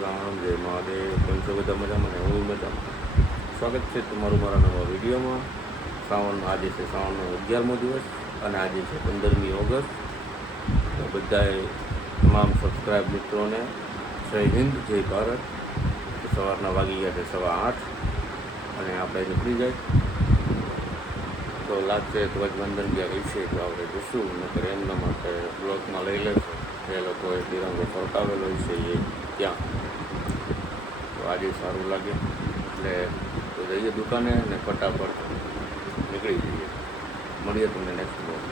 રામ જય મહાદેવ. કેમ છો બધા મજામાં? ને હું મજામાં. સ્વાગત છે તમારું મારા નવા વિડીયોમાં. આજે છે શ્રાવણનો 11મો દિવસ અને આજે છે 15મી ઓગસ્ટ. તો બધાએ તમામ સબસ્ક્રાઈબ મિત્રોને જય હિન્દ જય ભારત. સવારના વાગી ગયા છે 8:15 અને આપણે નીકળી જાય તો લાગશે ધ્વજવંદન જ્યાં વિશે તો આપણે જઈશું. નકર એમના માટે બ્લોકમાં લઈ લેશું જે લોકોએ તિરંગો ફરકાવેલો છે એ ત્યાં. તો આજે સારું લાગે એટલે તો જઈએ દુકાને ને ફટાફટ નીકળી જઈએ. મળીએ તમને નેક્સ્ટ બ્લોગ.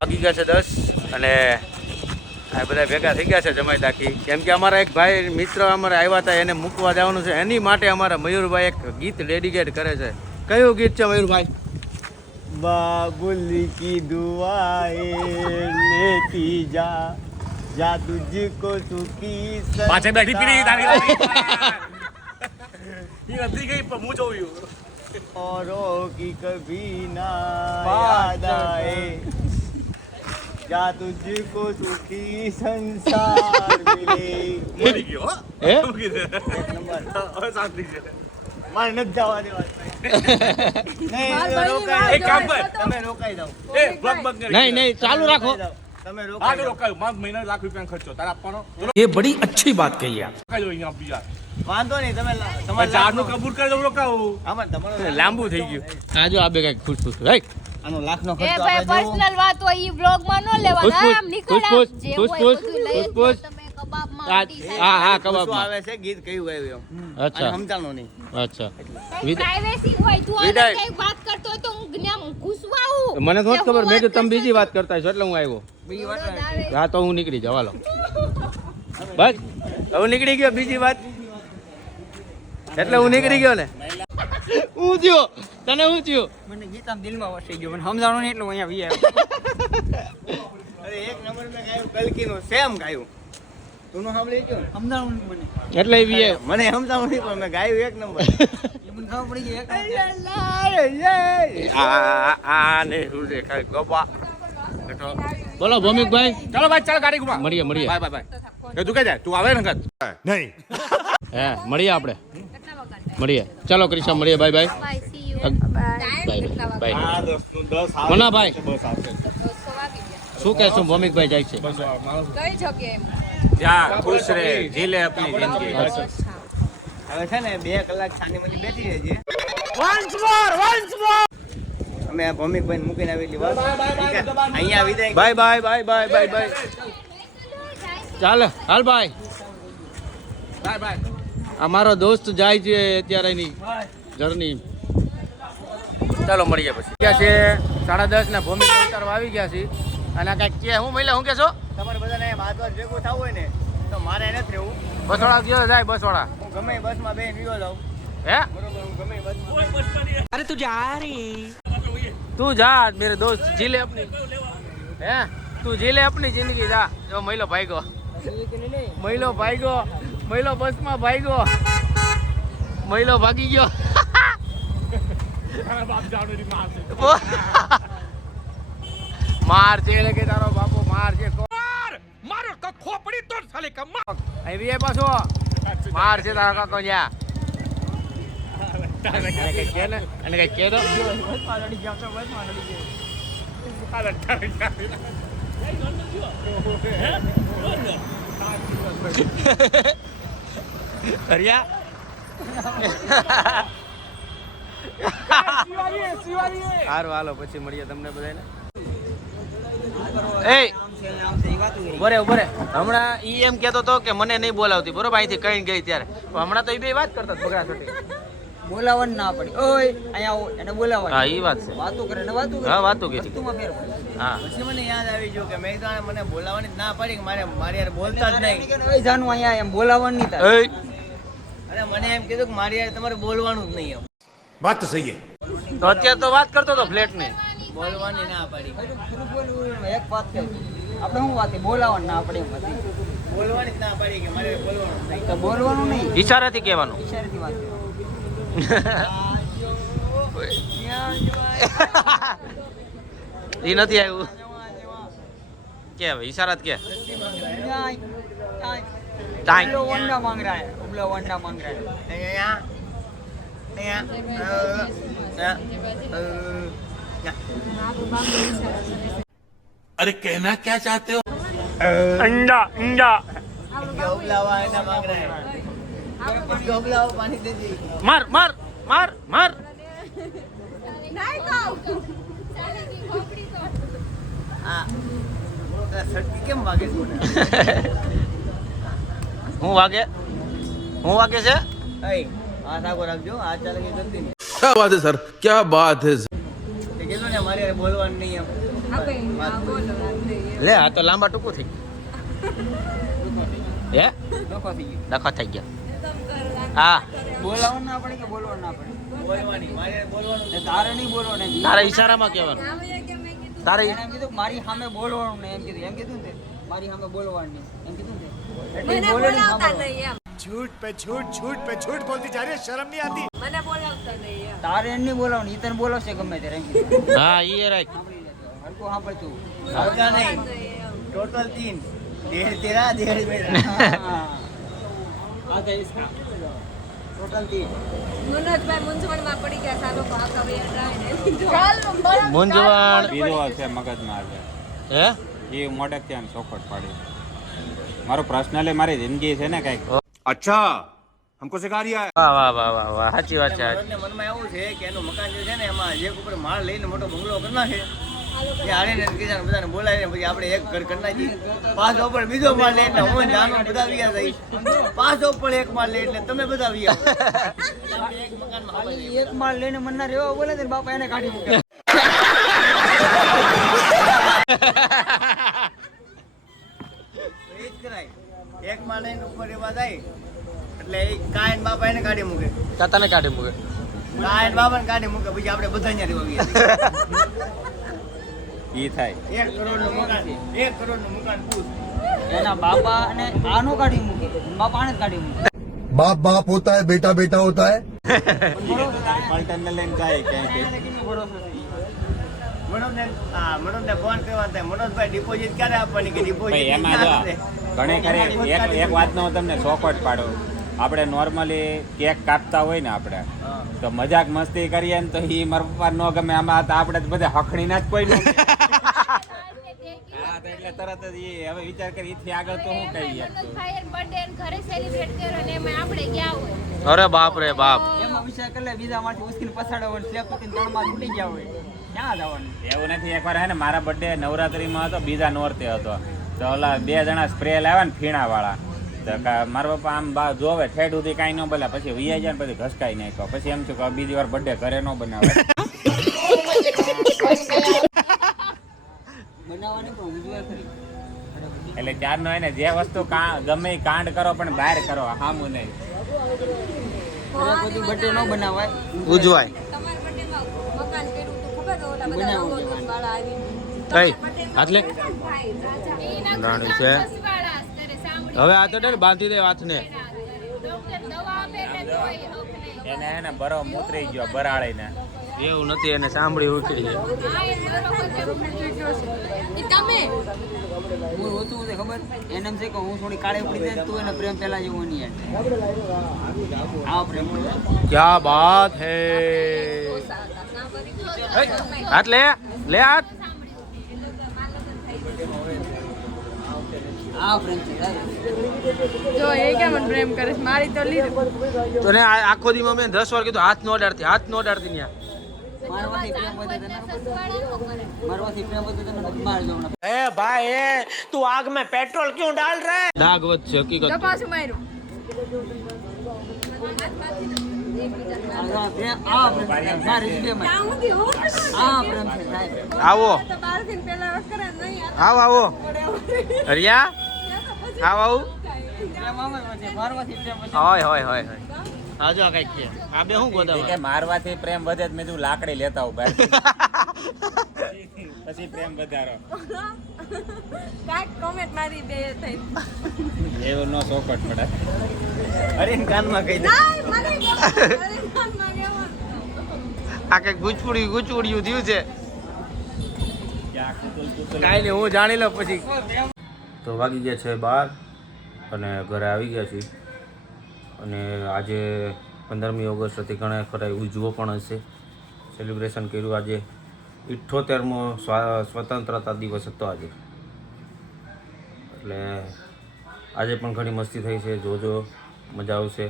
વાગી ગયા છે 10 અને આ બધા ભેગા થઈ ગયા છે જમાઈ દાખી. કેમ કે અમારા એક ભાઈ મિત્ર અમારે આવ્યા હતા એને મૂકવા જવાનું છે. એની માટે અમારા મયુરભાઈ એક ગીત ડેડિકેટ કરે છે. કયું ગીત છે મયુરભાઈ? बाबुल की दुआएं लेती जा जा तुझको सुखी પાછે બેઠી પીડી તારી ઈ અધી ગઈ પણ હું જોયું औरों की कभी ना याद आए जा तुझको सुखी संसार मिले. મરી ગયો હે એક નંબર. હવે શાંતિ છે. મારે નથી જવા દેવા. એક કામ કર તમે રોકાઈ જાઓ. એ બ્લોગ બંધ કરી નહીં નહીં ચાલુ રાખો. તમે આ રોકાઈ જાઓ. રોકાયો માંગ મહિના લાખ રૂપિયા ખર્ચો તારે આપવાનો ये बड़ी अच्छी बात कही आप. રોકાયો અહીંયા બીજા વાંધો નહીં તમે તમારે ચાર નું કબૂલ કરી દઉં રોકાવું આમાં તમારો લાંબુ થઈ ગયું. આ જો આ બે કઈક ખુશ ખુશ રાઈટ. આનો લાખનો એ ખર્ચો ભાઈ આપણે પર્સનલ વાત હોય ઈ બ્લોગ માં ન લેવાના. ખુશ, આમ નીકળ્યા ખુશ, જે ખુશ, હોય ખુશ, બધું લઈ ખુશ, લો તમે કબાબમાં હા ટી હા હા કબાબ કબાબમાં. આવે છે ગીત કયું ગાયું એમ અચ્છા સમજાણો નહીં. અચ્છા પ્રાઇવેસી હોય તું આને વિદાય. કઈ વાત કરતો હોય તો હું જ્ઞાન ઘૂસવા આવું મને તો કે ખબર હું મેં વાત કીધું તમે કરતો બીજી વાત કરતા છો એટલે હું આવ્યો. દોડો આવે. હા તો હું નીકળી જાવ હાલો. બસ હવે નીકળી ગયો. બીજી વાત એટલે હું નીકળી ગયો ને. હું થયો તને હું થયું? મને ગીત આમ દિલમાં વસી ગયો. મને સમજાણો નહીં એટલે હું અહીંયા વી આવ્યો. અરે એક નંબર મેં ગાયું કલકીનું સેમ ગાયું. તું નો સાંભળી ગયો સમજાણો નહીં મને. એટલે એ વીએ મને સમજાણો નહીં પણ મેં ગાયું એક નંબર. એ મને ખબર પડી ગઈ આ ને શું છે ખાલી ગોપા. બોલો ભૌમિકભાઈ ચાલો ભાઈ ચાલો ગાડી ઘુમા મળીએ મળીએ. બાય બાય બાય તું કે જાય તું આવે ને ઘર હે મળીએ આપણે મળીએ. ચાલો ક્રિશા મળીએ. Bye bye bye see you bye bye. આ 10 મનાભાઈ બસ આવશે. શું કહેશું? ભૌમિકભાઈ જાય છે. કઈ જગ્યાએ એમ? જા ખુશ રહે જીલે આપની જિંદગી હવે છે ને 2 કલાક છાની મની બેઠી રહેજે. અમે આ ભૌમિકભાઈ મૂકીને આવેલી વાત અહીંયા વિદાય. Bye bye bye bye bye bye. ચાલ હાલ ભાઈ. બાય બાય અમારો દોસ્ત જાય છે અત્યારે એની જર્ની. ચાલો મળીએ પછી. ગયા છે 10:30 ના ભૂમિ ઉતારવા આવી ગયા છે અને કાંઈક કે હું મહિલા હું કહેશો તમારે બધાને હાથવાર ભેગું થવું હોય ને તો મારે નથી રહેવું. બસવાળા ગયો જાય બસવાળા હું ગમે એ બસમાં બેન વિયો જાઉં. હે બરોબર હું ગમે એ બસમાં अरे तू जा रही. તું જા મેરે દોસ્ત જી લે अपनी હે તું જી લે अपनी જિંદગી જા. જો મહિલો ભાગ્યો મહિલો બસમાં ભાગ્યો મહિલો ભાગી ગયો. બાપ જાણો માર છે માર છે એટલે કે તારો બાપો માર છે. મારો તો ખોપડી તોડ સાલે કમ્મા આવી એ પાછો માર છે તારો કાકો જ્યાં અને કઈ કે ને અને કઈ કે દો. બસમાં લડી જાવ તો બસમાં લડી જાય. હરિયા સારું હાલો પછી મળીએ તમને બધાને. એ બરે બરે હમણાં ઈ એમ કહેતો હતો કે મને નહીં બોલાવતી બરોબર અહીંથી કઈ ગઈ ત્યારે હમણાં તો એ બે વાત કરતા બગડા છોટી. બોલાવવાનું ના પડી. ઓય અહીંયા આવો એને બોલાવવાનું. હા ઈ વાત છે. વાતો કરે ને વાતો કરે. હા વાતો કરી. વસ્તુમાં ફેર પડે. હા પછી મને યાદ આવી ગયું કે મેં તો મને બોલાવવાની જ ના પાડી કે મારે મારી યાર બોલતા જ નહીં. જાનું અહીંયા એમ બોલાવવાનું નહીં થાય. એ અરે મને એમ કીધું કે મારી યાર તમારે બોલવાનું જ નહીં એમ. बात तो सही है. તો અત્યારે તો વાત કરતો હતો ફ્લેટ ની. બોલવાની ના પાડી. એક વાત કહી આપણે શું વાત બોલાવવાનું ના આપણે એમ હતી બોલવાની જ ના પાડી કે મારે બોલવાનું નહીં. તો બોલવાનું નહીં ઈશારાથી કહેવાનું. ઈશારેથી વાત કરો. એ નથી આવ્યું કે હવે ઈશારાત કે ટાઈમ ઉબલો વંડા માંગ રહા હે ઉબલો વંડા માંગ રહા હે अरे कहना क्या चाहते हो? અંડા અંડા ગોબલાવા એના માંગ રહા હે. ગોબલાવા પાણી દે દી. માર માર માર માર નહીં કહું. ચાલે દી ખોપડી તો. આ સડકી કેમ વાગે છે મને? હું વાગે છે એય હાથ આગો રાખજો. આ ચાલે કે જલ્દી નહીં. क्या बात है सर, क्या बात है. તે કીધું ને મારે બોલવાનું નહીં એમ. આપે આ બોલો રાતે. લે આ તો લાંબા ટૂંકું થઈ ગયું હે ડખો થઈ ગયો ડખો થઈ ગયા હા બોલાવવાનું ના પડે કે બોલવાનું ના પડે બોલવાની મારે બોલવાનું ને તારે નહીં બોલવાનું એમ તારા ઈશારામાં કહેવાનું તારે એને એમ કીધું કે મારી સામે બોલવાનું નહીં એમ કીધું ને મારી સામે બોલવાનું નહીં એમ કીધું ને એટલે મને બોલે નહીં બોલાવતા સાંભળવાનું. નહીં એમ. झूठ पे झूठ बोलती जा रही है, शर्म नहीं आती. મને બોલાવતા નહીં એમ. તારે એને નહીં બોલાવવાનું ઈ તને બોલાવશે ગમે ત્યારે એમ કીધું હા ઈ રાઈટ સાંભળી લેજો હલકો સાંભળ તું હલકા નહીં. ટોટલ 3 દેડ તેરા દેડ મેરા. આ તો ઈસકા ટોટલ 3 મનોજભાઈ મૂંઝવણમાં પડી ગયા સાલો આખા વયા જાય ને ચાલ બરાબર. મૂંઝવણ બીજો છે મગજમાં છે હે એ મોઢે ત્યાં ચોખવટ પાડી મારો પર્સનલી મારી જિંદગી છે ને કઈક अच्छा हमको सिखा रिया है. વાહ વાહ વાહ વાહ વાહ સાચી વાત છે મનોજને મનમાં એવું છે કે એનું મકાન જે છે ને એમાં એક ઉપર માળ લઈને મોટો બંગલો કરી નાખે. એ હારે ને કીધા બધાને બોલાવીને પછી આપણે એક ઘર કરી નાખીએ. પાછો ઉપર બીજો માળ લે એટલે હું જાનો બધા વ્યા જઈશ. પાછો ઉપર એક માળ લે એટલે તમે બધા વ્યા આવો. એટલે આપણે એક મકાનમાં ખાલી એક માળ લઈને મનના રેવા બોલે ને બાપા એને કાઢી મૂકે એ જ કરાય. એક માળ લઈને ઉપર રહેવા જાય એટલે એ કાયન બાપા એને કાઢી મૂકે. તાતાને કાઢી મૂકે કાયન બાપાને કાઢી મૂકે પછી આપણે બધા અહીંયા રહેવા વ્યા ઈ થાય 1 કરોડનું મકાન 1 કરોડનું મકાન પૂછ. એના બાપા અને આનો કાઢી મૂકે બાપા આને જ કાઢી મૂકે बाप बाप होता है, बेटा बेटा होता है. પલટનને લઈને જાય ક્યાંય મનોજને ફોન કરવા થાય મનોજભાઈ ડિપોઝિટ ક્યારે આપવાની કે ભાઈ એમાં જો ઘણે ખરી એક વાતનો હું તમને ચોખવટ પાડું આપણે નોર્મલી કેક કાપતા હોય ને આપણે તો મજાક મસ્તી કરીએ ને તો ઈ મારા પપ્પા ન ગમે આમાં તો આપણે તો બધા હખણીના જ કોઈ ન ગમે. હા તો એટલે તરત જ ઈ હવે વિચાર કરી ઈથી આગળ તો હું કહી શકું મનોજભાઈ બર્થડે ઘરે સેલિબ્રેટ કર્યો ને એમાં આપણે ગયા હોય. અરે બાપ રે બાપ એમાં વિચાર કરી લે બીજા માંથી ઉસકીને પછાડો હોય સ્લેબ તૂટીને ત્રણમાં તૂટી ગયા હોય ક્યાં જવાનું એવું નથી. એકવાર હે ને મારા બર્થડે નવરાત્રીમાં હતો બીજા નોરતે હતો તો ઓલા 2 જણા સ્પ્રે લાવ્યા ને ફીણા વાળા તો મારા પપ્પા આમ જોવે ઠેઠ સુધી કાંઈ ન બોલે પછી વિયા જાય ને પછી ઘસકાઈ નાખ્યો પછી એમ થયું કે બીજી વાર બર્થડે ઘરે ન બનાવે બનાવવાની પણ ઉજવે ખરી એટલે ત્યારનો એને જે વસ્તુ ગમે ઈ કાંડ કરો પણ બહાર કરો હામું નહીં. બધું બર્થડે ન બનાવાય ઉજવાય તમારા બર્થડેમાં મકાન કર્યું તો ખબર છે ઓલા બધા બનાવો. રંગોત્સવ વાળા આવી. કઈ હાથ લે ભાઈ રાજા. એના રાણી છે. વાળા કરે સાંભળી. હવે આ તો ને બાંધી દે હાથને ડોક્ટર દવા આપે એટલે તોય હક નહીં. એને હે ને બરો મૂતરી ગયો બરાળીને એવું નથી એને સાંભળી ઉઠી છે હા, એ બરોબર છે. એ તમે હું હોતું છે ખબર એને એમ છે કે હું થોડી કાળી પડી જાય ને તું એને પ્રેમ પેલા જેવું નહીં યાર આ પ્રેમ ક્યા બાત હે હાથ લે લે હાથ આ પ્રેમ છે તારે. જો એ કેમ મને પ્રેમ કરે છે મારી તો લીધું તો ને આખો દી મેં 10 વાર કીધું હાથ નો અડાડતી ન્યા મારવાથી પ્રેમ વધે તને ખબર? મારવાથી પ્રેમ વધે તને ખબર? માર જવાનું દાગ વધશે હકીકત પાછું માર્યું આ પ્રેમ આ પ્રેમ છે. મારી જ પ્રેમ છે. આ પ્રેમ છે સાહેબ આવો આવો રિયા આવો પ્રેમ આવે છે મારવાથી પ્રેમ વધે. હોય હા જો કઈક છે આ બે શું ઈ ગોદામાં કે મારવાથી પ્રેમ વધે જ મેં કીધું લાકડી લેતા આવું બહાર પછી પ્રેમ વધારો કાંઈક comment મારી બે થઈ. એવો નો ચોખવટ પડે અરે ને કાનમાં કહી દે ના, મને ગમે. અરે, કાનમાં કેવું? આ કઈક ગુચુડિયું થયું છે કે આ કુતુલ કુતુલ કાંઈ નહીં હું જાણી લઉં પછી તો વાગી ગયા છે 12 અને ઘરે આવી ગયા છીએ અને આજે 15મી ઓગસ્ટ હતી ઘણા ખરા ઉજવો પણ હશે સેલિબ્રેશન કર્યું આજે 78મો સ્વતંત્રતા દિવસ હતો આજે એટલે આજે પણ ઘણી મસ્તી થઈ છે જોજો મજા આવશે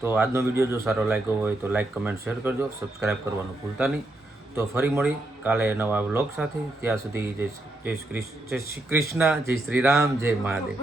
તો આજનો વિડીયો જો સારો લાગ્યો હોય તો લાઈક કમેન્ટ શેર કરજો સબસ્ક્રાઈબ કરવાનું ભૂલતા નહીં તો ફરી મળી કાલે નવા વ્લોગ સાથે ત્યાં સુધી જય શ્રી કૃષ્ણ જય શ્રી રામ જય મહાદેવ.